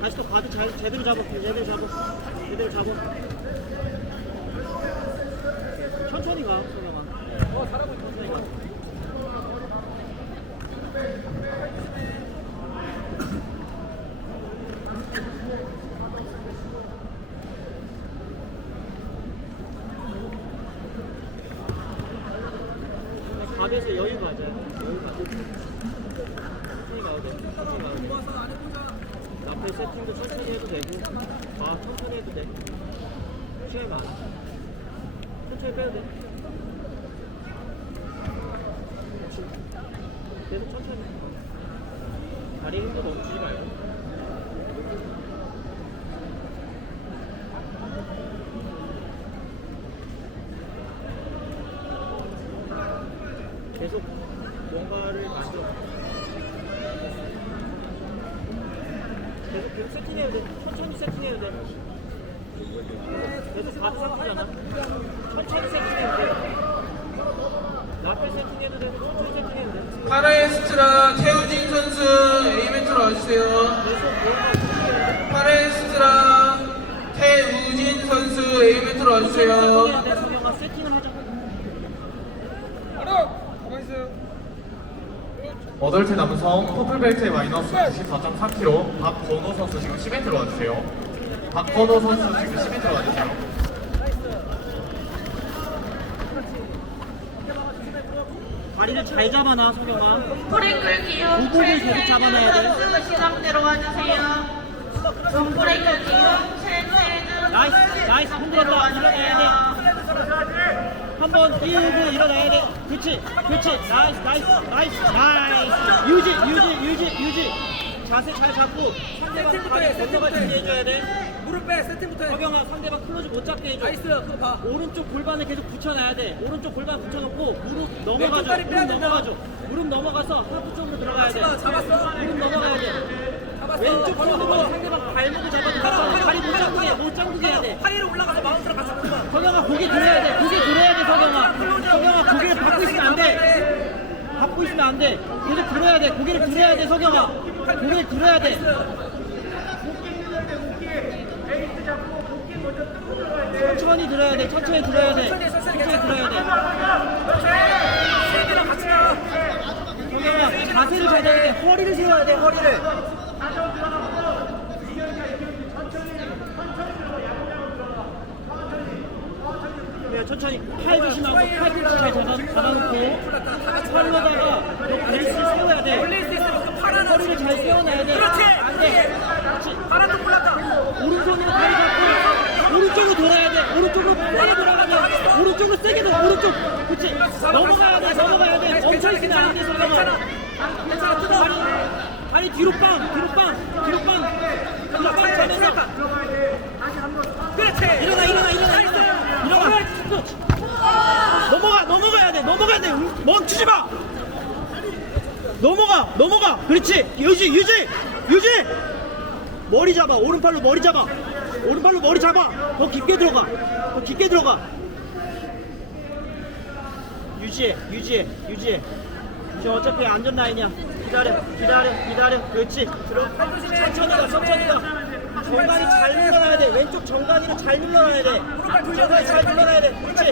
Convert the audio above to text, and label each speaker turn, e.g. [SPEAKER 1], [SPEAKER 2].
[SPEAKER 1] 다시 또 가드 잘, 제대로 잡아. 제대로 잡아. 제대로 잡아. 천천히 가 성경아. 어 잘하고 있어 가게에서 여유 가져 여유 가져 천천히 가도 돼 천천히 가도 돼 앞에 세팅도 천천히 해도 되고 다 천천히 해도 돼. 시간이 많아. 천천히 빼도 돼. 계속 천천히. 다리 힘도 멈추지 말고 계속 뭔가를 만들어. 계속 계속 세팅해야 돼. 천천히 세팅해야 돼. 계속 가드 상태잖아? 천천히 세팅해야 돼. 라펠 세팅해도 돼 천천히 세팅해도 돼.
[SPEAKER 2] 파라에스트라 태우진 선수 A멘트로 와주세요. 파라에스트라 태우진 선수 A멘트로 와주세요.
[SPEAKER 1] 세팅을 하자
[SPEAKER 3] 어덜트 남성 퍼플벨트의 마이너스 94.4kg 박건호 선수 지금 10에 와주세요. 박건호 선수 지금 10에 와주세요.
[SPEAKER 1] 다리를 잘 잡아놔 계속
[SPEAKER 4] 최태준
[SPEAKER 1] 잡아내야 돼.
[SPEAKER 4] 선수 시상대로 와주세요. 브레이크 기운 최태준
[SPEAKER 1] 나이스 나이스 흔들었다 일어나야 돼 한번 뛰고 일어나야 돼. 그렇지 그렇지 나이스 나이스 나이스 나이스. 유지 유지 유지 유지. 자세 잘 잡고 상대방 다리 건너가지 해줘야 돼.
[SPEAKER 5] 무릎 빼 세팅부터 해.
[SPEAKER 1] 허경아 상대방 클로즈 못 잡게 해줘.
[SPEAKER 5] 나이스 그거 봐.
[SPEAKER 1] 오른쪽 골반을 계속 붙여놔야 돼. 오른쪽 골반 붙여놓고 무릎 넘어가줘.
[SPEAKER 5] 다리 빼야
[SPEAKER 1] 무릎
[SPEAKER 5] 된다.
[SPEAKER 1] 넘어가줘. 무릎 넘어가서 하프 쪽으로 들어가야 돼.
[SPEAKER 5] 잡았어, 잡았어.
[SPEAKER 1] 무릎 넘어가야 돼.
[SPEAKER 5] 잡았어.
[SPEAKER 1] 왼쪽 손으로. 상대방 발목을 잡아도 다리 못 잡게 해, 못 안 돼. 받고 있으면 안 돼. 계속 들어야 돼. 고개를 들어야 돼, 성영아. 고개를 들어야 돼. 천천히 들어야 돼. 천천히 들어야 돼. 천천히 들어야 돼. 성영아 자세를 잡아야 돼. 허리를 세워야 돼. 허리를. 네, 천천히 팔 조심하고 팔꿈치 잘 잡아, 잡아놓고 팔로다가 너 베이스 세워야 돼.
[SPEAKER 5] 올릴 수 있으면 팔 하나
[SPEAKER 1] 허리를 잘 세워놔야 돼.
[SPEAKER 5] 그렇지.
[SPEAKER 1] 안 돼. 그렇지.
[SPEAKER 5] 하나도 올랐다.
[SPEAKER 1] 오른손으로 다리 잡고 오른쪽으로 돌아야 돼. 오른쪽으로 세게 돌아가야 돼. 오른쪽으로 세게 돌아. 오른쪽. 그렇지. 넘어가야 돼. 넘어가야 돼. 멈춰 있으면 안 돼. 성경아.
[SPEAKER 5] 괜찮아 뜯어.
[SPEAKER 1] 다리 뒤로 빵. 뒤로 빵. 뒤로 빵. 뒤로 빵 차면서.
[SPEAKER 5] 그렇지.
[SPEAKER 1] 일어나 일어나 일어나 일어나. 일어나. 넘어가 넘어가야 돼. 넘어가야 돼. 멈추지 마. 넘어가 넘어가. 그렇지. 유지 유지! 유지. 머리 잡아 오른팔로 머리 잡아. 오른팔로 머리 잡아. 더 깊게 들어가. 더 깊게 들어가. 유지해 유지해 유지해. 지금 어차피 안전 라인이야. 기다려 기다려 기다려. 그렇지. 들어 천천히 가 천천히 가. 정강이 잘 눌러놔야 돼. 왼쪽 정강이를 잘 눌러놔야 돼. 정강이 잘 눌러놔야 돼. 그렇지